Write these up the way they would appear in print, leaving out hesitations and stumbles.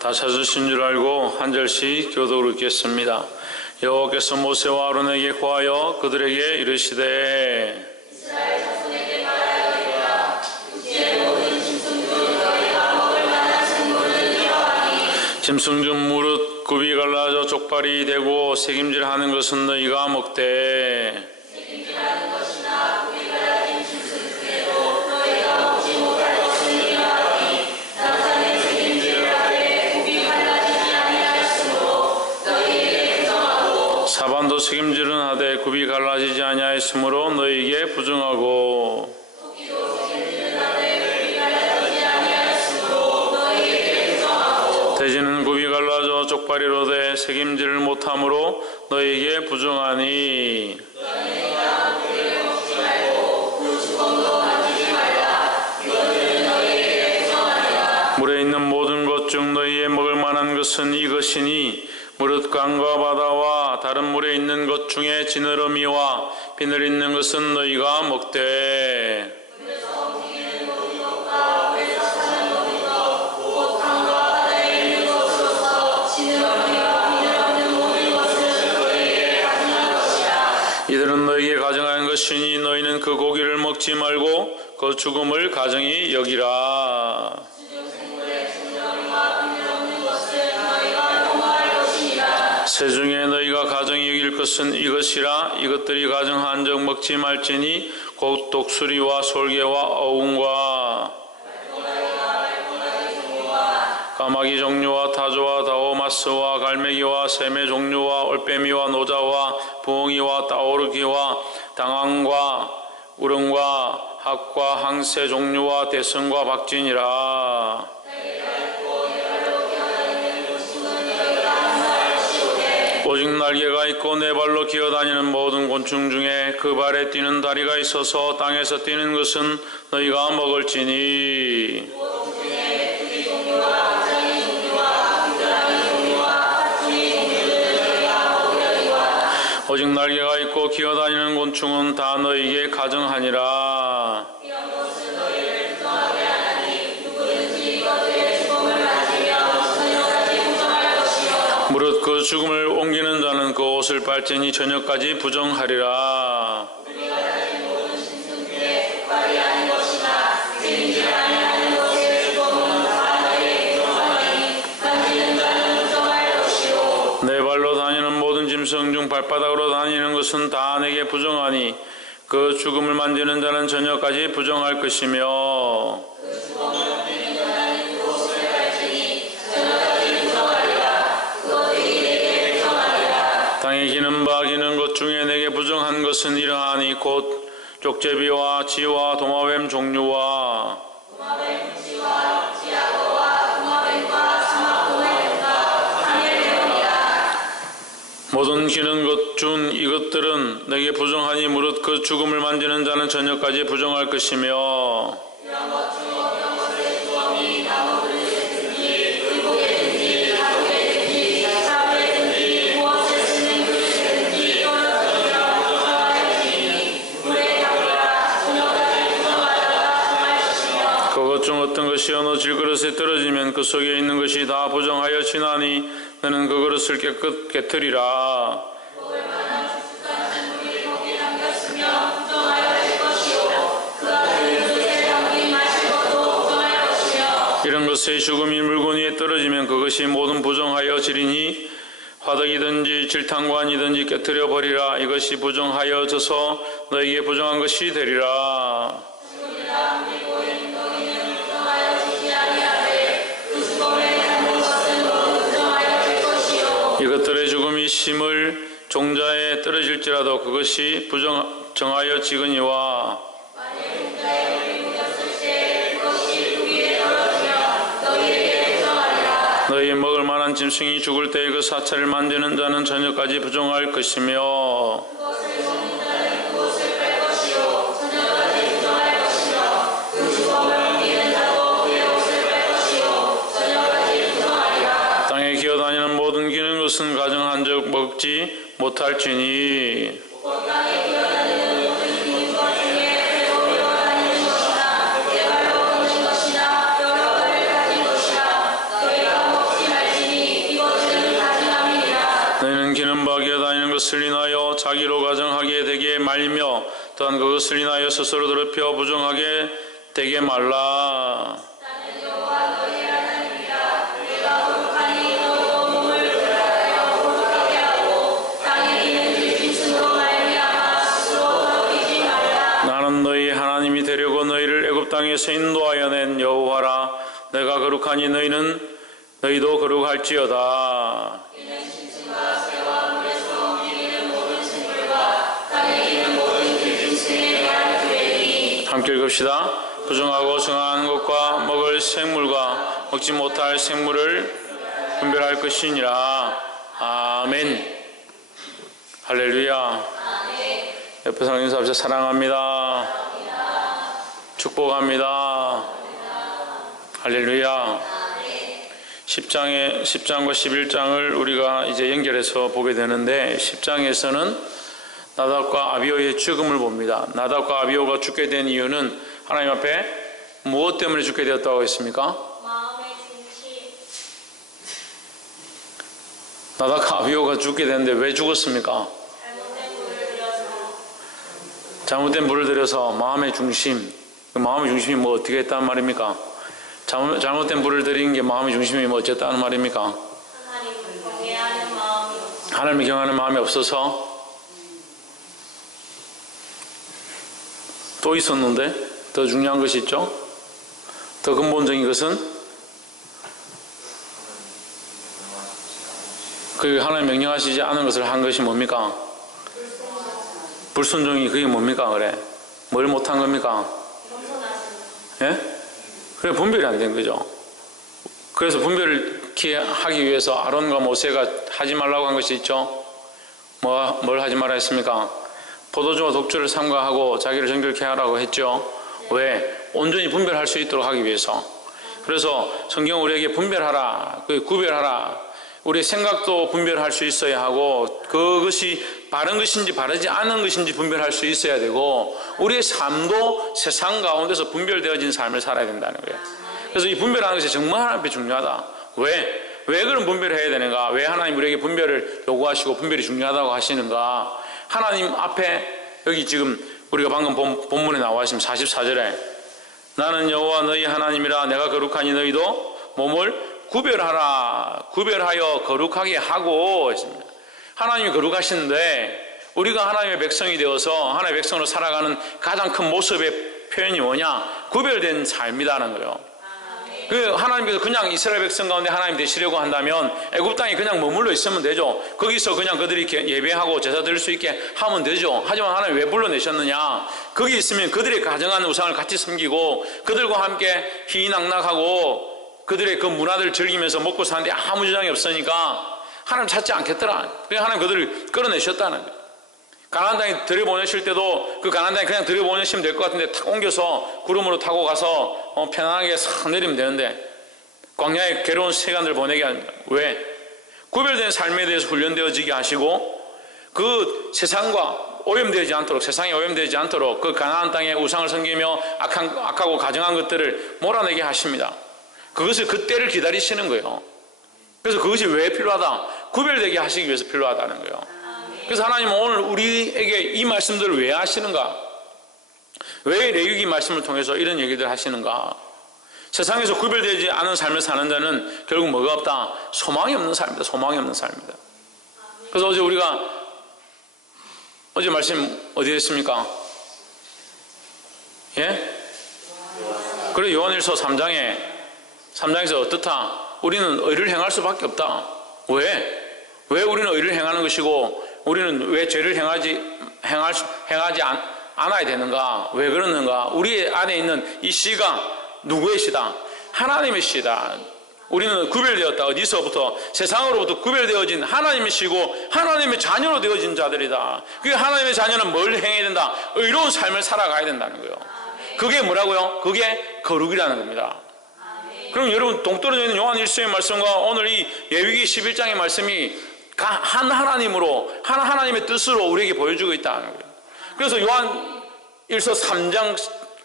다 찾으신 줄 알고 한 절씩 교독을 읽겠습니다. 여호와께서 모세와 아론에게 고하여 그들에게 이르시되 이스라엘 자손에게 말하여 이르라. 육지의 모든 짐승 중 너희가 먹을 만한 생물은 이러하니 짐승 중 무릇 굽이 갈라져 족발이 되고 새김질하는 것은 너희가 먹되 새김질하는 것이나 굽이 갈라진 짐승 중에도 너희가 먹지 못할 것은 이러하니 나사는 새김질을 하되 굽이 갈라지지 아니하였으므로 너희에게 부정하고 사반도 새김질은 하되 굽이 갈라지지 아니하였으므로 너희에게 부정하고 토끼도 새김질은 하되 굽이 갈라지지 아니하였으므로 너희에게 부정하고 돼지는 굽이 갈라져 족발이로 돼 새김질을 못함으로 너희에게 부정하니 너희가 고기를 먹지 말고 그 주범도 만지지 말라. 이것들은 너희에게 부정하니라. 물에 있는 모든 것 중 너희의 먹을 만한 것은 이것이니 무릇 강과 바다와 다른 물에 있는 것 중에 지느러미와 비늘 있는 것은 너희가 먹되 물에서 움직이는 모든 것과 물에서 사는 모든 것, 곧 강과 바다에 있는 것으로서 지느러미와 비늘 없는 모든 것은 너희에게 가증한 것이라. 이들은 너희에게 가증한 것이니 너희는 그 고기를 먹지 말고 그 죽음을 가증히 여기라. 수중생물의 지느러미와 비늘 없는 것을 너희가 혐오할 것이니라. 새 중에 너희가 가증히 여길 것은 이것이라. 이것들이 가증한 적 먹지 말지니 곧 독수리와 솔개와 어웅과 까마귀 종류와 타조와 다오마스와 갈매기와 새매 종류와 올빼미와 노자와 부엉이와 따오르기와 당황과 우렁과 학과 항새 종류와 대성과 박진이라. 오직 날개가 있고 네 발로 기어다니는 모든 곤충 중에 그 발에 뛰는 다리가 있어서 땅에서 뛰는 것은 너희가 먹을지니 오직 날개가 있고 기어다니는 곤충은 다 너희에게 가증하니라. 이런 것은 너희를 부정하게 하나니 누구든지 이것들의 주범을 만지며 저녁까지 부정할 것이요 무릇 그 죽음을 옮기는 자는 그 옷을 빨지니 저녁까지 부정하리라. 우리가 가진 모든 짐승 중에 족발이 아닌 것이나 새김질 아니하는 것의 주범은 다 너희에게 부정하니 만지는 자는 부정할 것이요 네 발로 다니는 모든 짐승 중 발바닥으로 다니는 것은 다 내게 부정하니 그 죽음을 만지는 자는 저녁까지 부정할 것이며 그 주범을 옮기는 자는 그 옷을 갈지니 저녁까지 부정하리라. 그것들이 내게 부정하리라. 땅에 기는 바 기는 것 중에 내게 부정한 것은 이러하니 곧 족제비와 쥐와 도마뱀 종류와 도마뱀 쥐와 쥐악어와 도마뱀과 사막도마뱀과 하멜레온이라. 모든 기는 것 중 이것들은 내게 부정하니 무릇 그 죽음을 만지는 자는 저녁까지 부정할 것이며 이런 것 중 어떤 것의 주범이 나무그릇이든지 의복이든지 가죽이든지 사물이든지 무엇을 쓰는 그릇이든지 떨어뜨리며 부정하였으니 물에 닦으라. 저녁까지 부정하다가 정할 것이며 그것 중 어떤 것이 어느 질그릇에 떨어지면 그 속에 있는 것이 다 부정하여 지나니 너는 그 그릇을 깨뜨리라. 먹을 만한 축축한 생물이 거기 담겼으며 부정하여 될 것이요 그 안에 그릇에 담긴 마실 것도 부정할 것이며 이런 것의 죽음이 물건 위에 떨어지면 그것이 모든 부정하여 지리니 화덕이든지 질탕관이든지 깨뜨려 버리라. 이것이 부정하여져서 너에게 부정한 것이 되리라. 죽음이나 그리고 인덕이는 부정하여지지 아니하되 그 주범에 담는 것은 모두 부정하여 될 것이요 이것들의 죽음이 심을 종자에 떨어질지라도 그것이 부정하여 지거니와 만일 종자에 물이 묻었을 때 그것이 그 위에 떨어지면 너희에게 부정하리라. 너희 먹을 만한 짐승이 죽을 때에 그 사체를 만지는 자는 저녁까지 부정할 것이며 그것을 먹는 자는 그것을 뺄 것이요 저녁까지 부정할 것이며 그 주범을 옮기는 자도 그의 옷을 뺄 것이요 저녁까지 부정하리라. 땅에 기어다니는 모든 기는 것은 가정한 적 먹지 못할지니 곧 땅에 기어다니는 모든 기는 것 중에 배로 기어다니는 것이나 네 발로 걷는 것이나 여러 발을 가진 것이나 너희가 먹지 그것을 인하여 자기로 가정하게 되게 말며 또한 그것을 인하여 스스로 더럽혀 부정하게 되게 말라. 나는 여호와 너희 하나님이라. 내가 거룩하니 너희도 몸을 구별하여 거룩하게 하고 땅에 있는 들짐승으로 말미암아 스스로 더럽히지 말라. 나는 너희 하나님이 되려고 너희를 애굽 땅에서 인도하여 낸 여호와라. 내가 거룩하니 너희도 거룩할지어다. 이는 짐승과 새와 물에서 움직이는 모든 생물과 땅에 있는 모든 들짐승에 대한 규례니. 함께 읽읍시다. 부정하고 정한 것과 먹을 생물과 먹지 못할 생물을 분별할 것이니라. 아멘. 할렐루야. 옆에 사람 인사합시다. 사랑합니다. 축복합니다. 할렐루야. 10장과 11장을 우리가 이제 연결해서 보게 되는데 10장에서는 나답과 아비후의 죽음을 봅니다. 나답과 아비후가 죽게 된 이유는 하나님 앞에 무엇 때문에 죽게 되었다고 했습니까? 마음의 중심. 나답과 아비후가 죽게 됐는데 왜 죽었습니까? 잘못된 불을 들여서. 잘못된 불을 들여서 마음의 중심. 마음의 중심이 뭐 어떻게 했단 말입니까? 잘못된 불을 들인 게 마음의 중심이 뭐 어쨌다는 말입니까? 하나님을 경외하는 마음이 없어. 하나님을 경외하는 마음이 없어서 또 있었는데 더 중요한 것이 있죠. 더 근본적인 것은 그 하나님 명령하시지 않은 것을 한 것이 뭡니까? 불순종이 그게 뭡니까? 그래 뭘 못한 겁니까? 예? 그래 분별이 안 된 거죠. 그래서 분별을 하기 위해서 아론과 모세가 하지 말라고 한 것이 있죠. 뭘 하지 말라 했습니까? 포도주와 독주를 삼가하고 자기를 정결케 하라고 했죠. 왜? 온전히 분별할 수 있도록 하기 위해서. 그래서 성경 우리에게 분별하라, 구별하라. 우리의 생각도 분별할 수 있어야 하고 그것이 바른 것인지 바르지 않은 것인지 분별할 수 있어야 되고 우리의 삶도 세상 가운데서 분별되어진 삶을 살아야 된다는 거예요. 그래서 이 분별하는 것이 정말 하나님 앞에 중요하다. 왜 그런 분별을 해야 되는가? 왜 하나님 우리에게 분별을 요구하시고 분별이 중요하다고 하시는가? 하나님 앞에 여기 지금 우리가 방금 본문에 나와 있으면 44절에 나는 여호와 너희 하나님이라. 내가 거룩하니 너희도 몸을 구별하여 거룩하게 하고 했습니다. 하나님이 거룩하시는데 우리가 하나님의 백성이 되어서 하나님의 백성으로 살아가는 가장 큰 모습의 표현이 뭐냐? 구별된 삶이라는 거예요. 하나님께서 그냥 이스라엘 백성 가운데 하나님 되시려고 한다면 애굽 땅에 그냥 머물러 있으면 되죠. 거기서 그냥 그들이 예배하고 제사 드릴 수 있게 하면 되죠. 하지만 하나님 왜 불러내셨느냐? 거기 있으면 그들의 가정한 우상을 같이 섬기고 그들과 함께 희희낙낙하고 그들의 그 문화들을 즐기면서 먹고 사는데 아무 지장이 없으니까 하나님 찾지 않겠더라. 그냥 하나님 그들을 끌어내셨다는 거예요. 가나안 땅에 들여보내실 때도 그 가나안 땅에 그냥 들여보내시면 될 것 같은데 탁 옮겨서 구름으로 타고 가서 편안하게 싹 내리면 되는데 광야의 괴로운 시간들 보내게 합니다. 왜? 구별된 삶에 대해서 훈련되어지게 하시고 그 세상과 오염되지 않도록, 세상에 오염되지 않도록 그 가나안 땅에 우상을 섬기며 악하고 가증한 것들을 몰아내게 하십니다. 그것을 그때를 기다리시는 거예요. 그래서 그것이 왜 필요하다? 구별되게 하시기 위해서 필요하다는 거예요. 그래서 하나님은 오늘 우리에게 이 말씀들을 왜 하시는가? 왜 레위기 말씀을 통해서 이런 얘기들 하시는가? 세상에서 구별되지 않은 삶을 사는 자는 결국 뭐가 없다? 소망이 없는 삶이다. 소망이 없는 삶이다. 그래서 어제 말씀 어디 했습니까? 예? 그래 요한일서 3장에서 어떻다? 우리는 의를 행할 수밖에 없다. 왜? 왜 우리는 의를 행하는 것이고 우리는 왜 죄를 행하지 않아야 되는가? 왜 그러는가? 우리 안에 있는 이 씨가 누구의 씨다? 하나님의 씨다. 우리는 구별되었다. 어디서부터? 세상으로부터 구별되어진 하나님의 씨고 하나님의 자녀로 되어진 자들이다. 그 하나님의 자녀는 뭘 행해야 된다? 의로운 삶을 살아가야 된다는 거예요. 그게 뭐라고요? 그게 거룩이라는 겁니다. 그럼 여러분 동떨어져 있는 요한 1서의 말씀과 오늘 이 레위기 11장의 말씀이 한 하나님의 뜻으로 우리에게 보여주고 있다는 거예요. 그래서 요한 1서 3장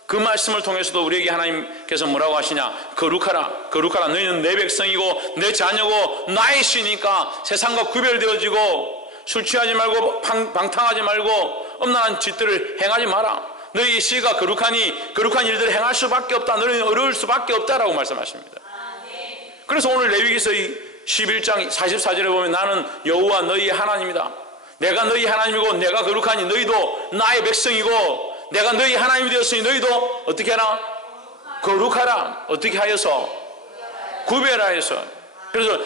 그 말씀을 통해서도 우리에게 하나님께서 뭐라고 하시냐? 거룩하라. 너희는 내 백성이고 내 자녀고 나의 씨니까 세상과 구별되어지고 술 취하지 말고 방탕하지 말고 음란한 짓들을 행하지 마라. 너희 씨가 거룩하니 거룩한 일들을 행할 수밖에 없다. 너희는 어려울 수밖에 없다라고 말씀하십니다. 그래서 오늘 레위기서 11장 44절에 보면 나는 여호와 너희의 하나님이다. 내가 너희 하나님이고 내가 거룩하니 너희도 나의 백성이고 내가 너희 하나님이 되었으니 너희도 어떻게 하라? 거룩하라. 어떻게 하여서? 구별하여서. 그래서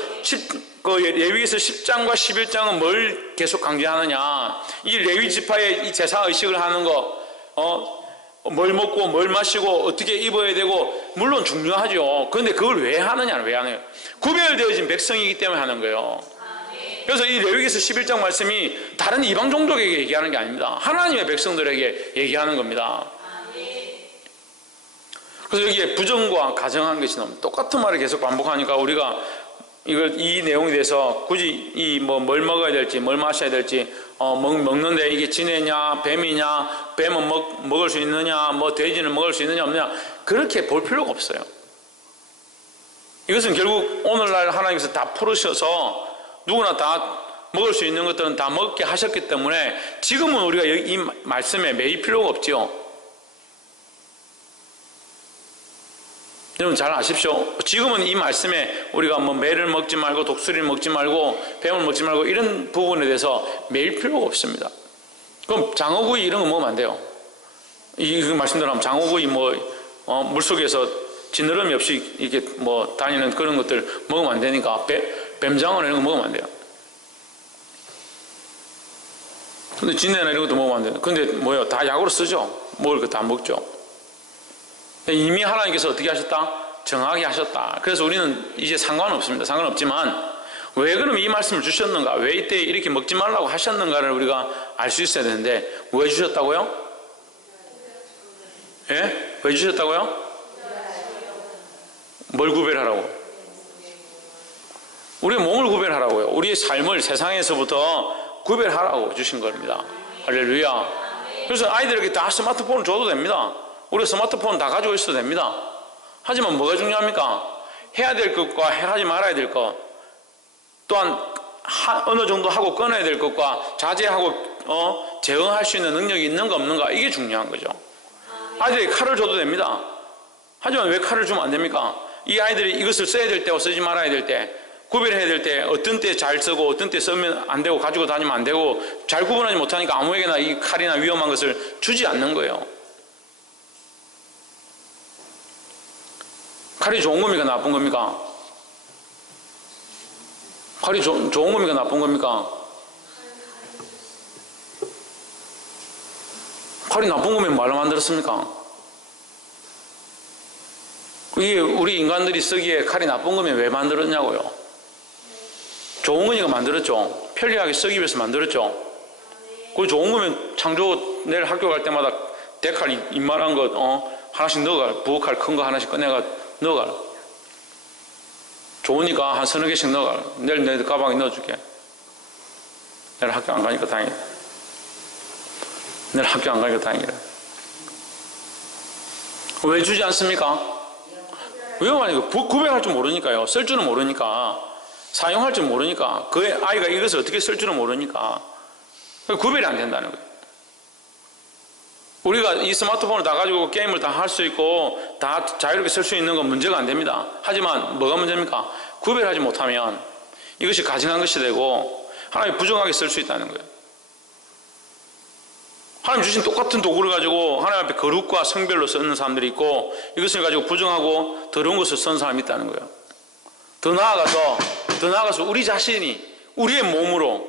레위기서 10장과 11장은 뭘 계속 강조하느냐? 이 레위 지파의 이 제사 의식을 하는 거, 뭘 먹고 뭘 마시고 어떻게 입어야 되고 물론 중요하죠. 그런데 그걸 왜 하느냐는 왜 하느냐? 구별되어진 백성이기 때문에 하는 거예요. 그래서 이 레위기서 11장 말씀이 다른 이방 종족에게 얘기하는 게 아닙니다. 하나님의 백성들에게 얘기하는 겁니다. 그래서 여기에 부정과 가정한 것이 너무 똑같은 말을 계속 반복하니까 우리가 이 내용에 대해서 굳이 뭘 먹어야 될지 뭘 마셔야 될지 먹는데 이게 지네냐 뱀이냐 뱀은 먹을 수 있느냐 뭐 돼지는 먹을 수 있느냐 없느냐 그렇게 볼 필요가 없어요. 이것은 결국 오늘날 하나님께서 다 풀으셔서 누구나 다 먹을 수 있는 것들은 다 먹게 하셨기 때문에 지금은 우리가 이 말씀에 매일 필요가 없지요. 여러분 잘 아십시오. 지금은 이 말씀에 우리가 매를 먹지 말고 독수리를 먹지 말고 뱀을 먹지 말고 이런 부분에 대해서 매일 필요가 없습니다. 그럼 장어구이 이런 거 먹으면 안 돼요. 이 말씀대로 하면 장어구이 물속에서 지느러미 없이 이렇게 다니는 그런 것들 먹으면 안 되니까 뱀장어나 이런 거 먹으면 안 돼요. 근데 진해나 이런 것도 먹으면 안 돼요. 근데 다 약으로 쓰죠. 먹을 거 다 먹죠. 이미 하나님께서 어떻게 하셨다? 정하게 하셨다. 그래서 우리는 이제 상관없습니다. 상관없지만 왜 그럼 이 말씀을 주셨는가? 왜 이때 이렇게 먹지 말라고 하셨는가를 우리가 알 수 있어야 되는데 왜 주셨다고요? 예? 왜 주셨다고요? 뭘 구별하라고? 우리의 몸을 구별하라고요. 우리의 삶을 세상에서부터 구별하라고 주신 겁니다. 할렐루야. 그래서 아이들에게 다 스마트폰을 줘도 됩니다. 우리가 스마트폰 다 가지고 있어도 됩니다. 하지만 뭐가 중요합니까? 해야 될 것과 하지 말아야 될 것, 또한 어느 정도 하고 끊어야 될 것과 자제하고 제어할 수 있는 능력이 있는가 없는가, 이게 중요한 거죠. 아이들에게 칼을 줘도 됩니다. 하지만 왜 칼을 주면 안 됩니까? 이 아이들이 이것을 써야 될 때와 쓰지 말아야 될 때, 구별해야 될 때 어떤 때 잘 쓰고 어떤 때 쓰면 안 되고 가지고 다니면 안 되고 잘 구분하지 못하니까 아무에게나 이 칼이나 위험한 것을 주지 않는 거예요. 칼이 좋은 겁니까? 나쁜 겁니까? 칼이 좋은 겁니까? 나쁜 겁니까? 칼이 나쁜 거면 말로 만들었습니까? 이게 우리 인간들이 쓰기에 칼이 나쁜 거면 왜 만들었냐고요? 좋은 거니까 만들었죠. 편리하게 쓰기 위해서 만들었죠. 그 좋은 거면 창조 내일 학교 갈 때마다 대칼 이만한 거 하나씩 넣어가, 부엌칼 큰 거 하나씩 꺼내가 넣어가. 좋으니까 한 서너 개씩 넣어가. 내일 내 가방에 넣어줄게. 내일 학교 안 가니까 다행이다. 내일 학교 안 가니까 다행이다. 왜 주지 않습니까? 위험하니까. 구별할 줄 모르니까요. 쓸 줄은 모르니까. 사용할 줄 모르니까. 그 아이가 이것을 어떻게 쓸 줄은 모르니까. 구별이 안 된다는 거예요. 우리가 이 스마트폰을 다 가지고 게임을 다 할 수 있고 다 자유롭게 쓸 수 있는 건 문제가 안 됩니다. 하지만 뭐가 문제입니까? 구별하지 못하면 이것이 가증한 것이 되고 하나님이 부정하게 쓸 수 있다는 거예요. 하나님 주신 똑같은 도구를 가지고 하나님 앞에 거룩과 성별로 쓰는 사람들이 있고 이것을 가지고 부정하고 더러운 것을 쓰는 사람이 있다는 거예요. 더 나아가서 우리 자신이 우리의 몸으로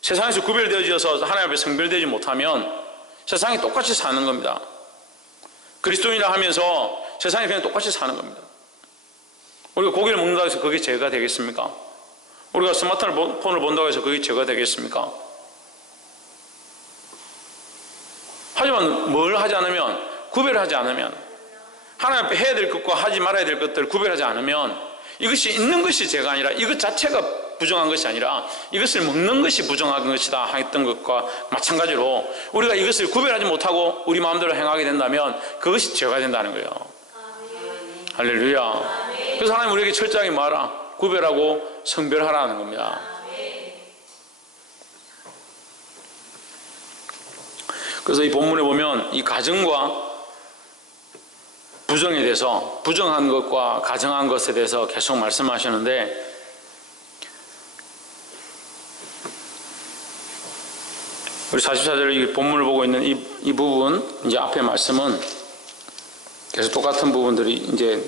세상에서 구별되어져서 하나님 앞에 성별되지 못하면 세상이 똑같이 사는 겁니다. 그리스도인이라 하면서 세상이 그냥 똑같이 사는 겁니다. 우리가 고기를 먹는다고 해서 그게 죄가 되겠습니까? 우리가 스마트폰을 본다고 해서 그게 죄가 되겠습니까? 하지만 뭘 하지 않으면, 구별하지 않으면, 하나님 앞에 해야 될 것과 하지 말아야 될 것들을 구별하지 않으면 이것이 있는 것이 죄가 아니라 이것 자체가 부정한 것이 아니라 이것을 먹는 것이 부정한 것이다 했던 것과 마찬가지로 우리가 이것을 구별하지 못하고 우리 마음대로 행하게 된다면 그것이 죄가 된다는 거예요. 할렐루야. 그래서 하나님 우리에게 철저하게 말하라. 구별하고 성별하라는 겁니다. 그래서 이 본문에 보면 이 가정과 부정에 대해서, 부정한 것과 가정한 것에 대해서 계속 말씀하시는데, 우리 44절 이 본문을 보고 있는 이 부분, 이제 앞에 말씀은 계속 똑같은 부분들이 이제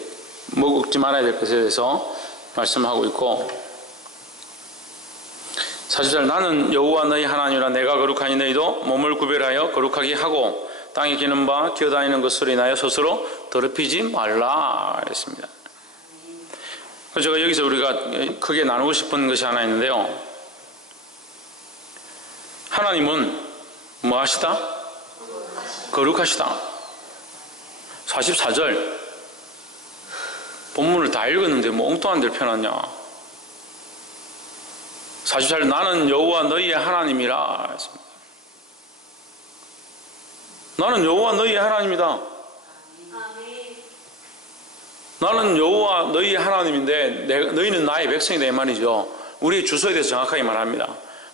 먹지 말아야 될 것에 대해서 말씀하고 있고, 44절 나는 여호와 너희 하나님이라 내가 거룩하니 너희도 몸을 구별하여 거룩하게 하고 땅에 기는 바 기어다니는 것으로 인하여 스스로 더럽히지 말라 했습니다. 그래서 제가 여기서 우리가 크게 나누고 싶은 것이 하나 있는데요. 하나님은 뭐 하시다? 거룩하시다. 44절 본문을 다 읽었는데 뭐 엉뚱한 데를 펴놨냐. 44절 나는 여호와 너희의 하나님이라 했습니다. 나는 여호와 너희의 하나님이다. 나는 여호와 너희의 하나님인데 너희는 나의 백성이다 이 말이죠. 우리의 주소에 대해서 정확하게 말합니다.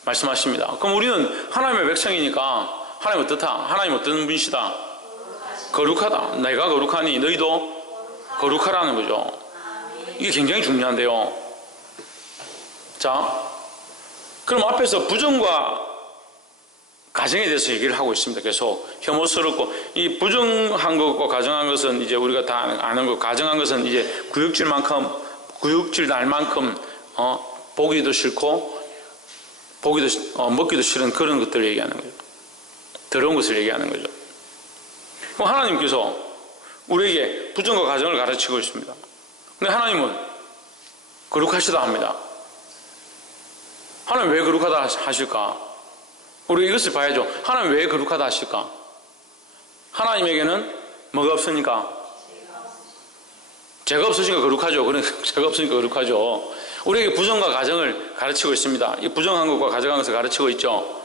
말씀하십니다. 그럼 우리는 하나님의 백성이니까 하나님 어떻다? 하나님 어떤 분이시다? 거룩하다. 내가 거룩하니 너희도 거룩하라는 거죠. 이게 굉장히 중요한데요. 자, 그럼 앞에서 부정과 가정에 대해서 얘기를 하고 있습니다. 계속 혐오스럽고, 이 부정한 것과 가정한 것은 이제 우리가 다 아는 거, 가정한 것은 이제 구역질 날 만큼 보기도 싫고 먹기도 싫은 그런 것들을 얘기하는 거죠. 더러운 것을 얘기하는 거죠. 그럼 하나님께서 우리에게 부정과 가정을 가르치고 있습니다. 근데 하나님은 거룩하시다 합니다. 하나님 왜 거룩하다 하실까? 우리 이것을 봐야죠. 하나님 왜 거룩하다 하실까? 하나님에게는 뭐가 없으니까? 죄가 없으니까 거룩하죠. 그래, 죄가 없으니까 거룩하죠. 우리에게 부정과 가정을 가르치고 있습니다. 이 부정한 것과 가정한 것을 가르치고 있죠.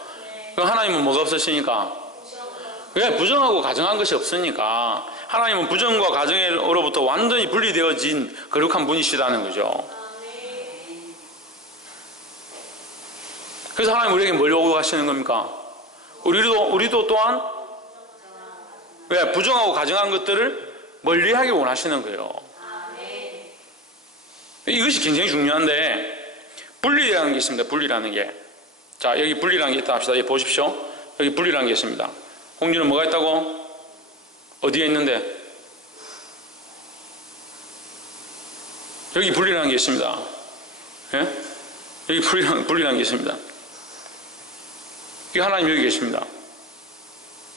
그럼 하나님은 뭐가 없으시니까? 왜 부정하고 가정한 것이 없으니까 하나님은 부정과 가정으로부터 완전히 분리되어진 거룩한 분이시다는 거죠. 그래서 하나님 우리에게 뭘 요구하시는 겁니까? 우리도 또한 왜 부정하고 가정한 것들을 멀리하기 원하시는 거예요. 이것이 굉장히 중요한데, 분리라는 게 있습니다. 분리라는 게. 자, 여기 분리라는 게 있다 합시다. 여기 보십시오. 여기 분리라는 게 있습니다. 홍주는 뭐가 있다고? 어디에 있는데? 여기 분리라는 게 있습니다. 예? 여기 분리라는 게 있습니다. 하나님 여기 계십니다.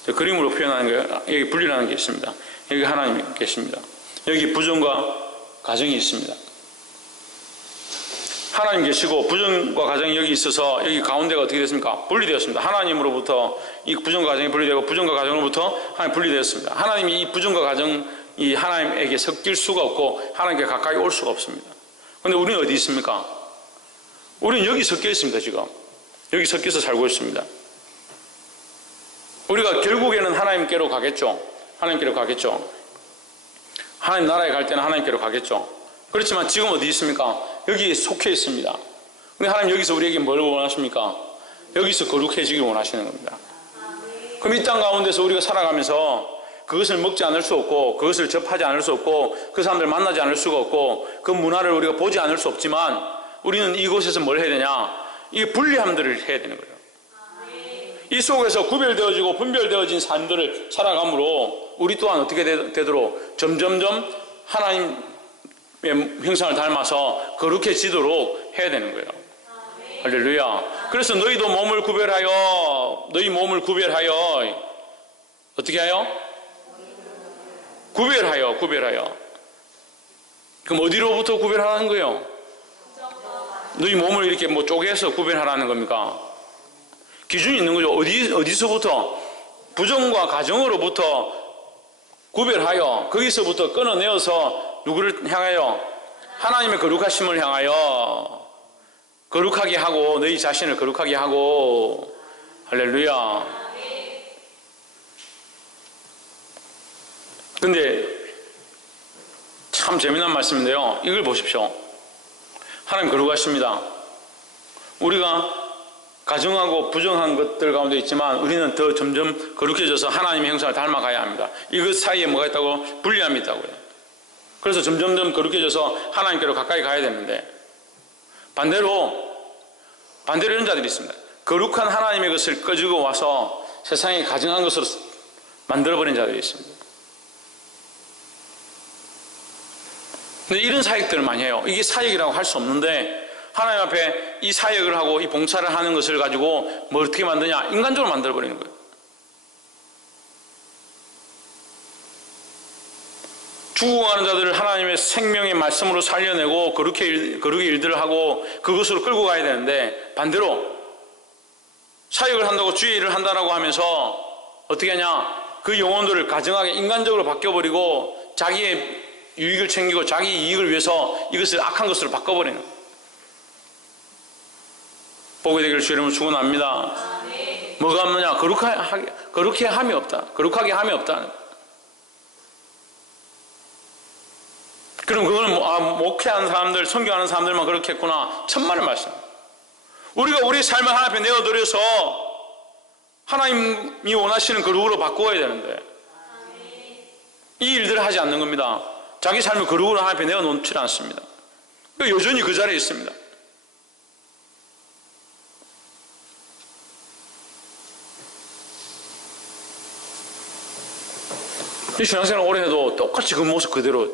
그림으로 표현하는 거예요. 여기 분리라는 게 있습니다. 여기 하나님 계십니다. 여기 부정과 가정이 있습니다. 하나님 계시고 부정과 가정이 여기 있어서 여기 가운데가 어떻게 됐습니까? 분리되었습니다. 하나님으로부터 이 부정과 가정이 분리되고 부정과 가정으로부터 하나님 분리되었습니다. 하나님이 이 부정과 가정이 하나님에게 섞일 수가 없고 하나님께 가까이 올 수가 없습니다. 그런데 우리는 어디 있습니까? 우리는 여기 섞여 있습니다. 지금 여기 섞여서 살고 있습니다. 우리가 결국에는 하나님께로 가겠죠. 하나님께로 가겠죠. 하나님 나라에 갈 때는 하나님께로 가겠죠. 그렇지만 지금 어디 있습니까? 여기에 속해 있습니다. 근데 하나님 여기서 우리에게 뭘 원하십니까? 여기서 거룩해지길 원하시는 겁니다. 그럼 이 땅 가운데서 우리가 살아가면서 그것을 먹지 않을 수 없고 그것을 접하지 않을 수 없고 그 사람들을 만나지 않을 수가 없고 그 문화를 우리가 보지 않을 수 없지만 우리는 이곳에서 뭘 해야 되냐? 이게 분리함들을 해야 되는 거예요. 이 속에서 구별되어지고 분별되어진 삶들을 살아가므로 우리 또한 어떻게 되도록 점점점 하나님의 형상을 닮아서 거룩해지도록 해야 되는 거예요. 할렐루야. 그래서 너희도 몸을 구별하여, 너희 몸을 구별하여 어떻게 하여? 구별하여. 그럼 어디로부터 구별하라는 거예요? 너희 몸을 이렇게 뭐 쪼개서 구별하라는 겁니까? 기준이 있는 거죠. 어디서부터? 부정과 가정으로부터 구별하여 거기서부터 끊어내어서 누구를 향하여? 하나님의 거룩하심을 향하여 거룩하게 하고 너희 자신을 거룩하게 하고. 할렐루야. 근데 참 재미난 말씀인데요. 이걸 보십시오. 하나님 거룩하십니다. 우리가 가증하고 부정한 것들 가운데 있지만 우리는 더 점점 거룩해져서 하나님의 형상을 닮아가야 합니다. 이것 사이에 뭐가 있다고? 분리함이 있다고요. 그래서 점점점 거룩해져서 하나님께로 가까이 가야 되는데 반대로 이런 자들이 있습니다. 거룩한 하나님의 것을 꺼지고 와서 세상에 가증한 것으로 만들어버린 자들이 있습니다. 근데 이런 사역들을 많이 해요. 이게 사역이라고 할 수 없는데 하나님 앞에 이 사역을 하고 이 봉사를 하는 것을 가지고 뭐 어떻게 만드냐? 인간적으로 만들어버리는 거예요. 죽어가는 자들을 하나님의 생명의 말씀으로 살려내고 거룩의 일들을 하고 그것으로 끌고 가야 되는데 반대로 사역을 한다고 주의 일을 한다라고 하면서 어떻게 하냐? 그 영혼들을 가증하게 인간적으로 바뀌어버리고 자기의 유익을 챙기고 자기 이익을 위해서 이것을 악한 것으로 바꿔버리는 거예요. 보게 되기를 주 이름으로 축원합니다. 뭐가 없느냐? 거룩하게 함이 없다. 거룩하게 함이 없다. 그럼 그거는 목회하는 사람들, 선교하는 사람들만 그렇게 했구나. 천만의 말씀. 우리가 우리 삶을 하나님 앞에 내어드려서 하나님이 원하시는 거룩으로 바꾸어야 되는데 이 일들을 하지 않는 겁니다. 자기 삶을 거룩으로 하나님 앞에 내어놓지 않습니다. 여전히 그 자리에 있습니다. 이 신앙생활 오래 해도 똑같이 그 모습 그대로.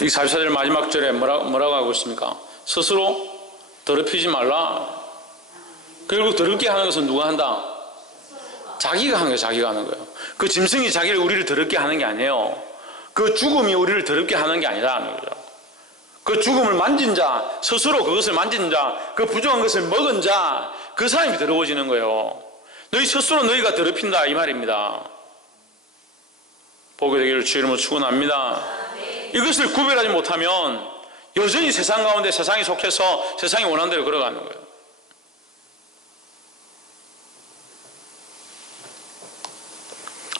이 44절 마지막 절에 뭐라고 하고 있습니까? 스스로 더럽히지 말라. 결국 더럽게 하는 것은 누가 한다? 자기가 하는 거예요. 자기가 하는 거예요. 그 짐승이 우리를 더럽게 하는 게 아니에요. 그 죽음이 우리를 더럽게 하는 게 아니라는 거죠. 그 죽음을 만진 자, 스스로 그것을 만진 자, 그 부정한 것을 먹은 자, 그 사람이 더러워지는 거예요. 너희 스스로 너희가 더럽힌다 이 말입니다. 보게 되기를 주 이름으로 축원합니다. 이것을 구별하지 못하면 여전히 세상 가운데 세상에 속해서 세상이 원하는 대로 걸어가는 거예요.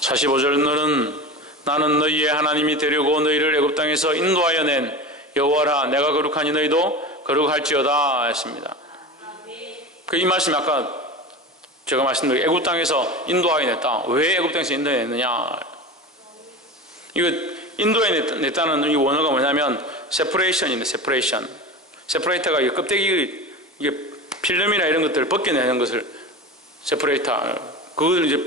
(45절) 나는 너희의 하나님이 되려고 너희를 애굽 땅에서 인도하여 낸 여호와라. 내가 거룩하니 너희도 거룩할지어다 했습니다. 이 말씀이 아까 제가 말씀드린 애굽 땅에서 인도하여 냈다. 왜 애굽 땅에서 인도하여 냈느냐? 이거 인도에 냈다는 이 원어가 뭐냐면 세퍼레이션인데 세퍼레이션. 세퍼레이터가 껍데기 이게 필름이나 이런 것들을 벗겨내는 것을 세퍼레이터. 그걸 이제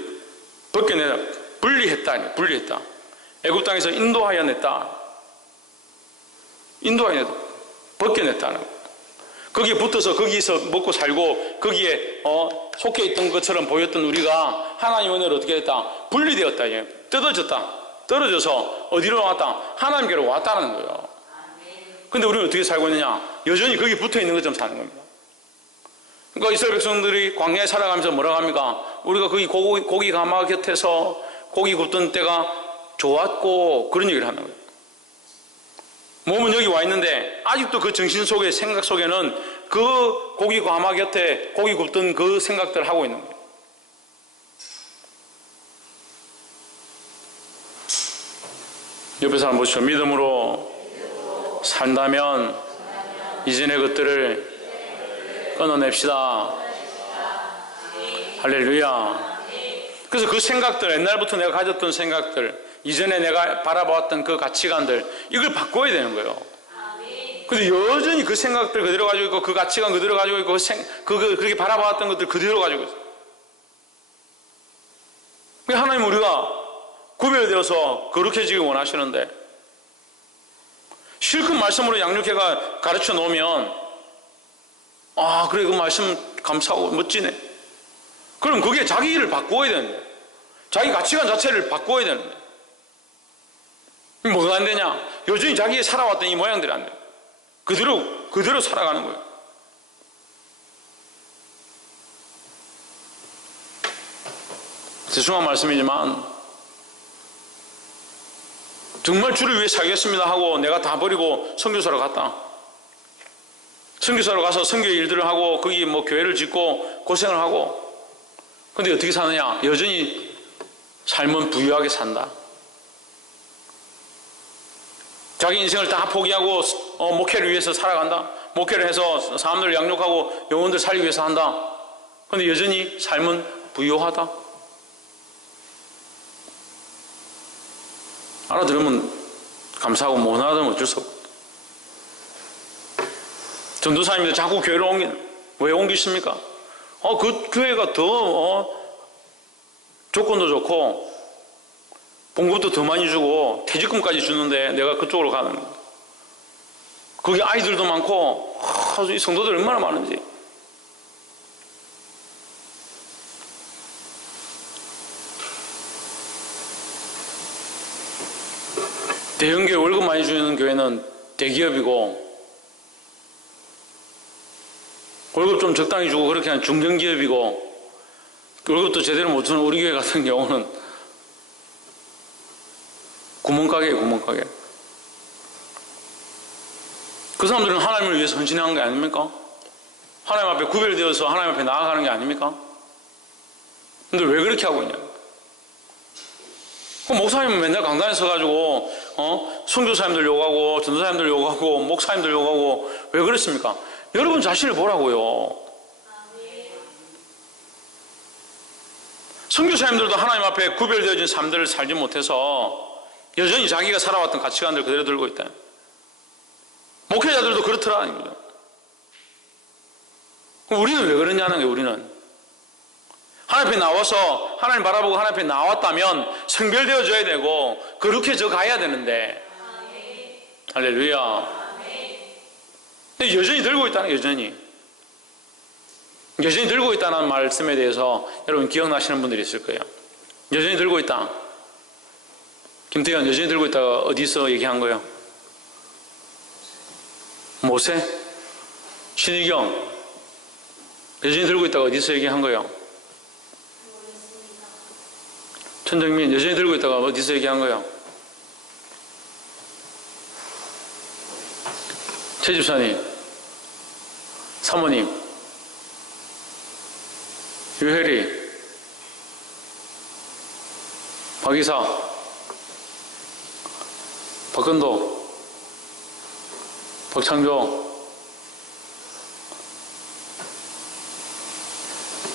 벗겨내다 분리했다. 애굽 땅에서 인도하여 냈다. 인도하여 냈다. 벗겨냈다는 거. 거기에 붙어서 거기서 먹고 살고 거기에 속해 있던 것처럼 보였던 우리가 하나님 은혜로 어떻게 됐다? 분리되었다. 뜯어졌다. 떨어져서 어디로 왔다? 하나님께로 왔다는 거예요. 근데 우리는 어떻게 살고 있느냐? 여전히 거기 붙어 있는 것처럼 사는 겁니다. 그러니까 이스라엘 백성들이 광야에 살아가면서 뭐라고 합니까? 우리가 거기 고기 가마 곁에서 고기 굽던 때가 좋았고 그런 얘기를 하는 거예요. 몸은 여기 와 있는데 아직도 그 정신 속에 생각 속에는 그 고기 가마 곁에 고기 굽던 그 생각들을 하고 있는 거예요. 옆에 사람 보시죠. 믿음으로 산다면 이전의 것들을 끊어냅시다. 할렐루야. 그래서 그 생각들, 옛날부터 내가 가졌던 생각들, 이전에 내가 바라보았던 그 가치관들, 이걸 바꿔야 되는 거예요. 근데 여전히 그 생각들 그대로 가지고 있고 그 가치관 그대로 가지고 있고 그렇게 바라보았던 것들 그대로 가지고 있어요. 하나님 우리가 구별되어서 거룩해지기 원하시는데 실컷 말씀으로 양육해가 가르쳐 놓으면 그래 그 말씀 감사하고 멋지네. 그럼 그게 자기 일을 바꾸어야 되는데 자기 가치관 자체를 바꾸어야 되는데 뭐가 안 되냐? 여전히 자기의 살아왔던 이 모양들이 안 돼요. 그대로 살아가는 거예요. 죄송한 말씀이지만 정말 주를 위해 살겠습니다 하고 내가 다 버리고 선교사로 갔다. 선교사로 가서 선교의 일들을 하고 거기 뭐 교회를 짓고 고생을 하고 근데 어떻게 사느냐? 여전히 삶은 부유하게 산다. 자기 인생을 다 포기하고 목회를 위해서 살아간다. 목회를 해서 사람들을 양육하고 영혼들 살기 위해서 한다. 그런데 여전히 삶은 부유하다. 알아들으면 감사하고 못 알아들으면 어쩔 수 없고. 전도사님들 자꾸 교회를 왜 옮기십니까? 그 교회가 더 조건도 좋고 봉급도 더 많이 주고 퇴직금까지 주는데 내가 그쪽으로 가는 거야. 거기 아이들도 많고 이 성도들 얼마나 많은지. 대형교회 월급 많이 주는 교회는 대기업이고 월급 좀 적당히 주고 그렇게 한 중견기업이고 월급도 제대로 못 주는 우리 교회 같은 경우는 구멍가게예요, 구멍가게. 그 사람들은 하나님을 위해서 헌신한 게 아닙니까? 하나님 앞에 구별되어서 하나님 앞에 나아가는 게 아닙니까? 근데 왜 그렇게 하고 있냐? 목사님은 맨날 강단에 서가지고 선교사님들 욕하고 전도사님들 욕하고 목사님들 욕하고 왜 그렇습니까? 여러분 자신을 보라고요. 선교사님들도 하나님 앞에 구별되어진 삶들을 살지 못해서 여전히 자기가 살아왔던 가치관들 그대로 들고 있다. 목회자들도 그렇더라. 우리는 왜 그러냐는 거예요. 우리는 하나님 앞에 나와서 하나님 바라보고 하나님 앞에 나왔다면 성별되어져야 되고 거룩해져 가야 되는데. 할렐루야. 근데 여전히 들고 있다는 거예요. 여전히 들고 있다는 말씀에 대해서 여러분 기억나시는 분들이 있을 거예요. 여전히 들고 있다. 김태현 여전히 들고 있다가 어디서 얘기한 거예요? 모세? 신의경 여전히 들고 있다가 어디서 얘기한 거예요? 천정민 여전히 들고 있다가 어디서 얘기한 거예요? 최 집사님, 사모님, 유혜리, 박이사, 박근도, 박창조.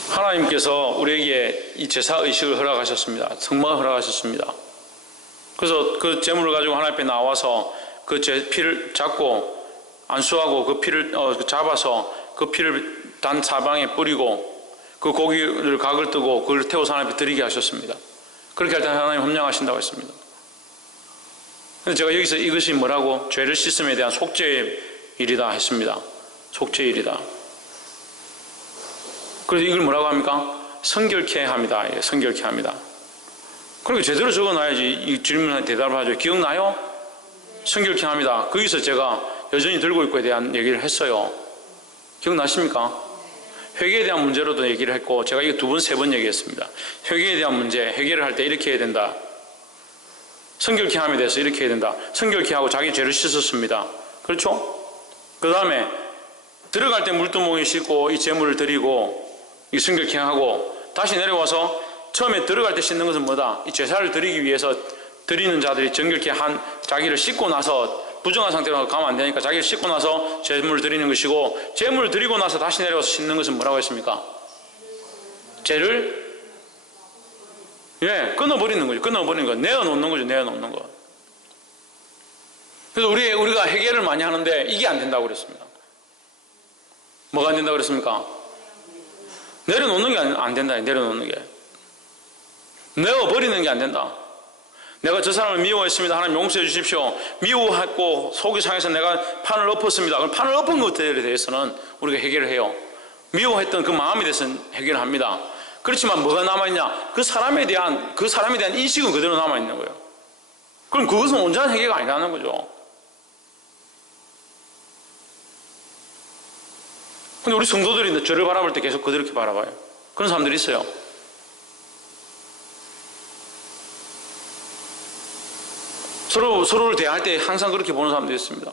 하나님께서 우리에게 이 제사의식을 허락하셨습니다. 성막을 허락하셨습니다. 그래서 그 제물을 가지고 하나님 앞에 나와서 그 피를 잡고 안수하고 그 피를 잡아서 그 피를 단 사방에 뿌리고 그 고기를 각을 뜨고 그걸 태워서 하나님 앞에 드리게 하셨습니다. 그렇게 할 때 하나님 협량하신다고 했습니다. 근데 제가 여기서 이것이 뭐라고? 죄를 씻음에 대한 속죄의 일이다 했습니다. 속죄의 일이다. 그래서 이걸 뭐라고 합니까? 성결케 합니다. 성결케 합니다. 그러니까 제대로 적어놔야지 이 질문에 대답을 하죠. 기억나요? 성결케 합니다. 거기서 제가 여전히 들고 있고에 대한 얘기를 했어요. 기억나십니까? 회개에 대한 문제로도 얘기를 했고 제가 이거 2번, 3번 얘기했습니다. 회개에 대한 문제, 회개를 할 때 이렇게 해야 된다. 성결케 함에 대해서 이렇게 해야 된다. 성결케 하고 자기 죄를 씻었습니다. 그렇죠? 그 다음에 들어갈 때 물두멍에 씻고 이 제물을 드리고 이 성결케 하고 다시 내려와서 처음에 들어갈 때 씻는 것은 뭐다? 이 제사를 드리기 위해서 드리는 자들이 정결케 한 자기를 씻고 나서 부정한 상태로 가면 안 되니까 자기를 씻고 나서 제물을 드리는 것이고 제물을 드리고 나서 다시 내려와서 씻는 것은 뭐라고 했습니까? 죄를 끊어버리는 거죠. 끊어버리는 거. 내어놓는 거죠. 내어놓는 거. 그래서 우리가 회개를 많이 하는데 이게 안 된다고 그랬습니다. 뭐가 안 된다고 그랬습니까? 내려놓는 게 안 된다. 내려놓는 게. 내어버리는 게 안 된다. 내가 저 사람을 미워했습니다. 하나님 용서해 주십시오. 미워했고 속이 상해서 내가 판을 엎었습니다. 그럼 판을 엎은 것들에 대해서는 우리가 해결을 해요. 미워했던 그 마음에 대해서는 해결을 합니다. 그렇지만 뭐가 남아있냐? 그 사람에 대한 인식은 그대로 남아있는 거예요. 그럼 그것은 온전한 해결가 아니라는 거죠. 근데 우리 성도들이 저를 바라볼 때 계속 그렇게 바라봐요. 그런 사람들이 있어요. 서로를 대할 때 항상 그렇게 보는 사람들이 있습니다.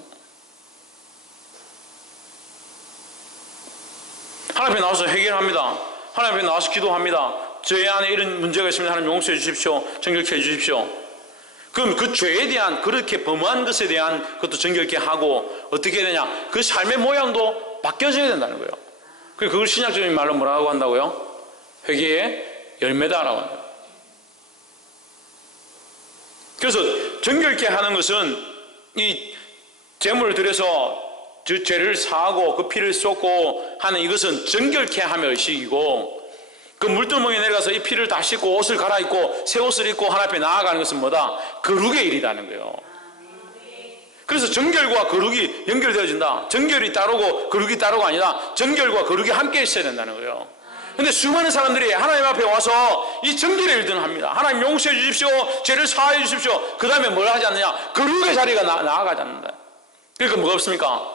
하나님 앞에 나와서 해결합니다. 하나님 앞에 나와서 기도합니다. 저희 안에 이런 문제가 있습니다. 하나님 용서해 주십시오. 정결케 해 주십시오. 그럼 그 죄에 대한, 그렇게 범한 것에 대한 것도 정결케 하고, 어떻게 해야 되냐? 그 삶의 모양도 바뀌어져야 된다는 거예요. 그걸 신약적인 말로 뭐라고 한다고요? 회개의 열매다라고 합니다. 그래서 정결케 하는 것은 이 제물을 드려서 그 죄를 사하고 그 피를 쏟고 하는 이것은 정결케 하며 의식이고, 그 물두멍에 내려가서 이 피를 다 씻고 옷을 갈아입고 새 옷을 입고 하나님 앞에 나아가는 것은 뭐다? 거룩의 일이라는 거예요. 그래서 정결과 거룩이 연결되어진다. 정결이 따르고 거룩이 따르고 아니라 정결과 거룩이 함께 있어야 된다는 거예요. 근데 수많은 사람들이 하나님 앞에 와서 이 정결의 일들을 합니다. 하나님 용서해 주십시오. 죄를 사하여 주십시오. 그 다음에 뭘 하지 않느냐? 거룩의 자리가 나아가지 않는다. 그러니까 뭐가 없습니까?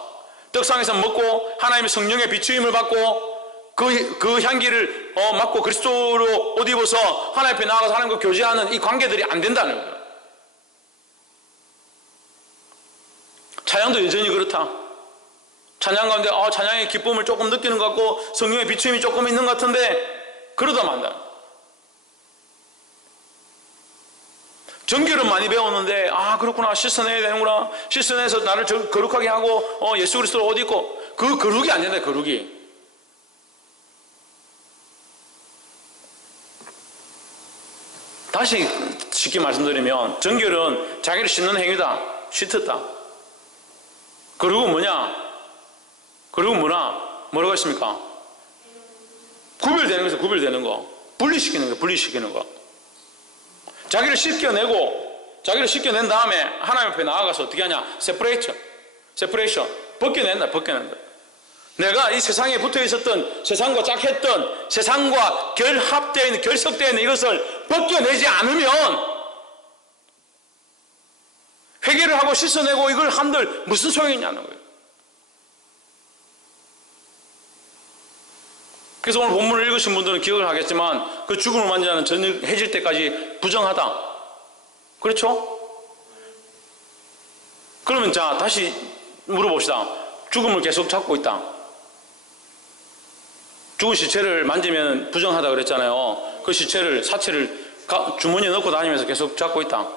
떡상에서 먹고 하나님의 성령의 비추임을 받고 그 향기를 맡고 그리스도로 옷 입어서 하나님 앞에 나아가서 하나님과 교제하는 이 관계들이 안 된다는 거예요. 찬양도 여전히 그렇다. 찬양 가운데 찬양의 기쁨을 조금 느끼는 것 같고 성령의 비추임이 조금 있는 것 같은데 그러다 만다. 정결은 많이 배웠는데 그렇구나, 씻어내야 되는구나, 씻어내서 나를 거룩하게 하고 예수 그리스도로 옷 입고, 그 거룩이 안 된다. 거룩이 다시 쉽게 말씀드리면 정결은 자기를 씻는 행위다. 씻었다. 거룩은 뭐냐? 거룩은 뭐라고 했습니까? 구별되는 것은 구별되는 거, 분리시키는 거, 분리시키는 거. 자기를 씻겨낸 다음에 하나님 앞에 나아가서 어떻게 하냐? 세퍼레이션. 벗겨낸다. 내가 이 세상에 붙어 있었던, 세상과 짝했던, 세상과 결합되어 있는, 결석되어 있는 이것을 벗겨내지 않으면, 회개를 하고 씻어내고 이걸 한들 무슨 소용이 있냐는 거예요. 그래서 오늘 본문을 읽으신 분들은 기억을 하겠지만, 그 죽음을 만지는 저녁 해질 때까지 부정하다. 그렇죠? 그러면 자, 다시 물어봅시다. 죽음을 계속 잡고 있다. 죽은 시체를 만지면 부정하다 그랬잖아요. 그 시체를, 사체를 주머니에 넣고 다니면서 계속 잡고 있다.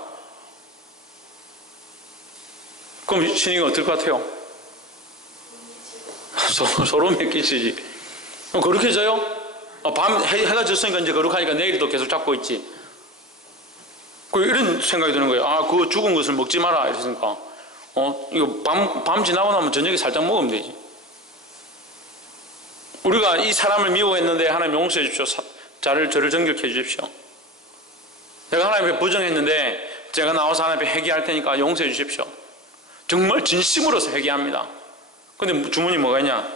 그럼 신이가 어떨 것 같아요? 소름이 끼치지. 그럼 거룩해져요? 해가 졌으니까 이제 거룩하니까 내일도 계속 잡고 있지. 이런 생각이 드는 거예요. 그거 죽은 것을 먹지 마라. 이랬으니까. 이거 밤 지나고 나면 저녁에 살짝 먹으면 되지. 우리가 이 사람을 미워했는데 하나님 용서해 주십시오. 저를 정결케 해 주십시오. 내가 하나님 앞에 부정했는데 제가 나와서 하나님 앞에 회개할 테니까 용서해 주십시오. 정말 진심으로서 회개합니다. 근데 주문이 뭐가 있냐?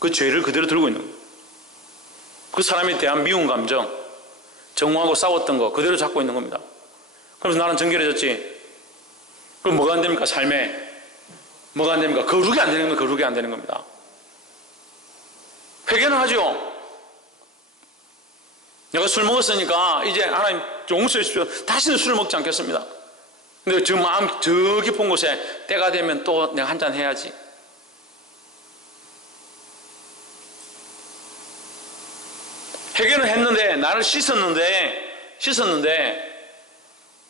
그 죄를 그대로 들고 있는 거예요. 그 사람에 대한 미운 감정, 정오하고 싸웠던 거 그대로 잡고 있는 겁니다. 그래서 나는 정결해졌지. 그럼 뭐가 안 됩니까? 삶에 뭐가 안 됩니까? 거룩이 안 되는 거, 거룩이 안 되는 겁니다. 회개는 하죠. 내가 술 먹었으니까 이제 하나님 용서해 주십시오. 다시는 술을 먹지 않겠습니다. 근데 저 마음 저 깊은 곳에 때가 되면 또 내가 한잔 해야지. 회개는 했는데, 나를 씻었는데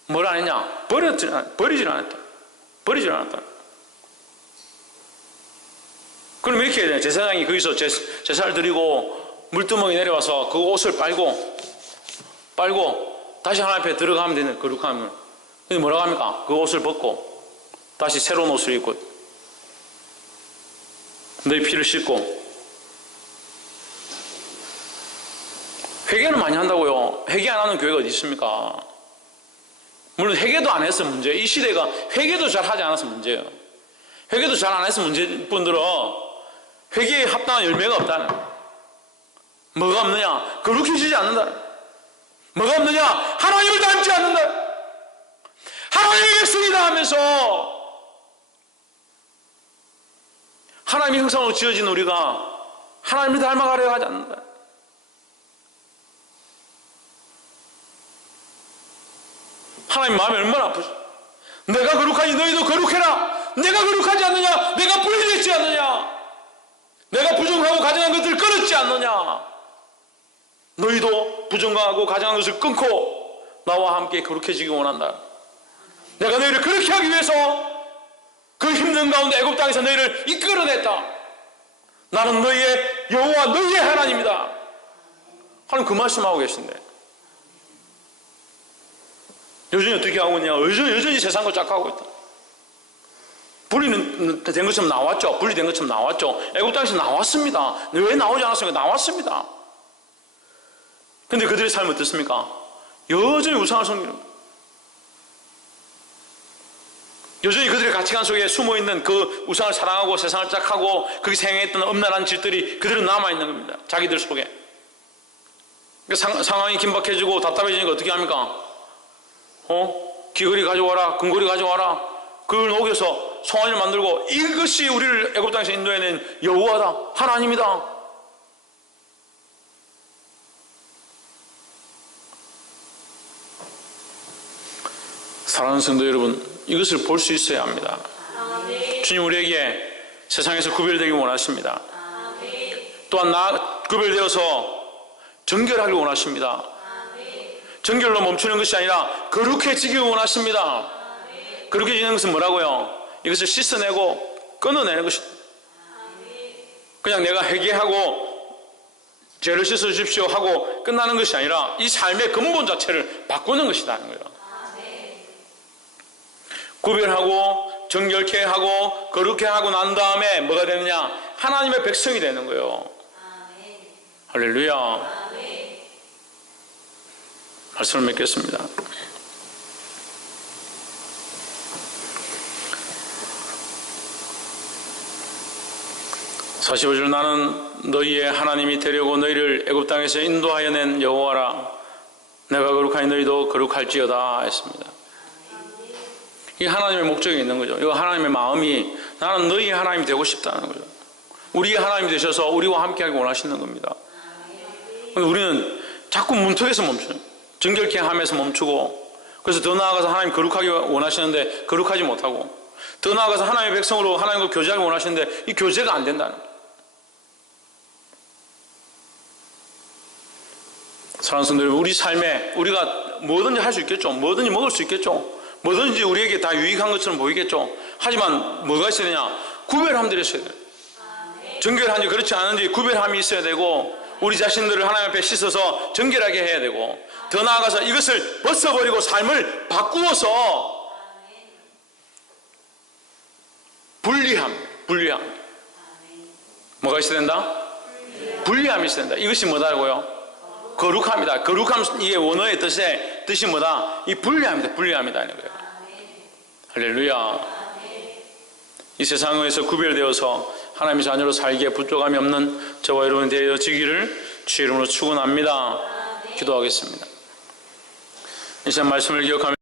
뭘 안 했냐? 버리질 않았다. 그럼 이렇게 해야 돼요. 제사장이 거기서 제사를 드리고 물두멍이 내려와서 그 옷을 빨고 다시 하나님 앞에 들어가면 되는, 거룩하면. 근데 뭐라고 합니까? 그 옷을 벗고 다시 새로운 옷을 입고 너희 피를 씻고. 회개는 많이 한다고요. 회개 안 하는 교회가 어디 있습니까? 물론 회개도 안 해서 문제예요. 이 시대가 회개도 잘 하지 않아서 문제예요. 회개도 잘 안 해서 문제인 분들은 회개에 합당한 열매가 없다는 거예요. 뭐가 없느냐? 거룩해지지 않는다. 뭐가 없느냐? 하나님을 닮지 않는다. 하나님의 백성이다 하면서 하나님의 형상으로 지어진 우리가 하나님을 닮아가려 하지 않는다. 하나님 마음이 얼마나 아프죠. 내가 거룩하니 너희도 거룩해라. 내가 거룩하지 않느냐? 내가 분리됐지 않느냐? 내가 부정하고 가증한 것들을 끊었지 않느냐? 너희도 부정하고 가증한 것을 끊고 나와 함께 거룩해지기 원한다. 내가 너희를 그렇게 하기 위해서 그 힘든 가운데 애굽 땅에서 너희를 이끌어냈다. 나는 너희의 여호와 너희의 하나님이다. 하나님 그 말씀하고 계신데 여전히 어떻게 하고 있냐? 여전히 세상과 짝하고 있다. 분리는 된 것처럼 나왔죠. 분리된 것처럼 나왔죠. 애굽 땅에서 나왔습니다. 왜 나오지 않았습니까? 나왔습니다. 근데 그들의 삶은 어떻습니까? 여전히 우상을 섬기는 거예요. 여전히 그들의 가치관 속에 숨어있는 그 우상을 사랑하고 세상을 짝하고 거기서 행했던 엄란한 짓들이 그대로 남아있는 겁니다. 자기들 속에. 그러니까 상황이 긴박해지고 답답해지니까 어떻게 합니까? 귀걸이 가져와라, 금고리 가져와라. 그걸 녹여서 송아지를 만들고 이것이 우리를 애굽 땅에서 인도해낸 여호와다, 하나님이다. 사랑하는 성도 여러분, 이것을 볼 수 있어야 합니다. 주님 우리에게 세상에서 구별되기 원하십니다. 또한 구별되어서 정결하길 원하십니다. 정결로 멈추는 것이 아니라 거룩해지길 원하십니다. 거룩해지는 것은 뭐라고요? 이것을 씻어내고 끊어내는 것입니다. 그냥 내가 회개하고 죄를 씻어주십시오 하고 끝나는 것이 아니라 이 삶의 근본 자체를 바꾸는 것이라는 거예요. 구별하고 정결케 하고 거룩케 하고 난 다음에 뭐가 되느냐? 하나님의 백성이 되는 거예요. 할렐루야. 말씀을 맺겠습니다. (45절) 나는 너희의 하나님이 되려고 너희를 애굽 땅에서 인도하여 낸 여호와라. 내가 거룩하니 너희도 거룩할지어다 했습니다. 이게 하나님의 목적이 있는 거죠. 이거 하나님의 마음이 나는 너희의 하나님이 되고 싶다는 거죠. 우리의 하나님이 되셔서 우리와 함께하기 원하시는 겁니다. 우리는 자꾸 문턱에서 멈춰요. 정결케 함에서 멈추고, 그래서 더 나아가서 하나님 거룩하기 원하시는데 거룩하지 못하고, 더 나아가서 하나님의 백성으로 하나님과 교제하기 원하시는데 이 교제가 안 된다는 거예요. 사랑하는 성도들, 우리 삶에 우리가 뭐든지 할 수 있겠죠. 뭐든지 먹을 수 있겠죠. 뭐든지 우리에게 다 유익한 것처럼 보이겠죠. 하지만 뭐가 있어야 되냐? 구별함들이 있어야 돼요. 정결한지 그렇지 않은지 구별함이 있어야 되고, 우리 자신들을 하나님 앞에 씻어서 정결하게 해야 되고, 더 나아가서 이것을 벗어버리고 삶을 바꾸어서 분리함. 뭐가 있어야 된다? 분리함이 있어야 된다. 이것이 뭐다고요? 거룩함이다. 거룩함, 이게 원어의 뜻이 뭐다? 이 분리함이다. 하는 거예요. 할렐루야. 이 세상에서 구별되어서 하나님의 자녀로 살기에 부족함이 없는 저와 여러분이 되어지기를 주의 이름으로 축원합니다. 기도하겠습니다. 이 시간 말씀을 기억하며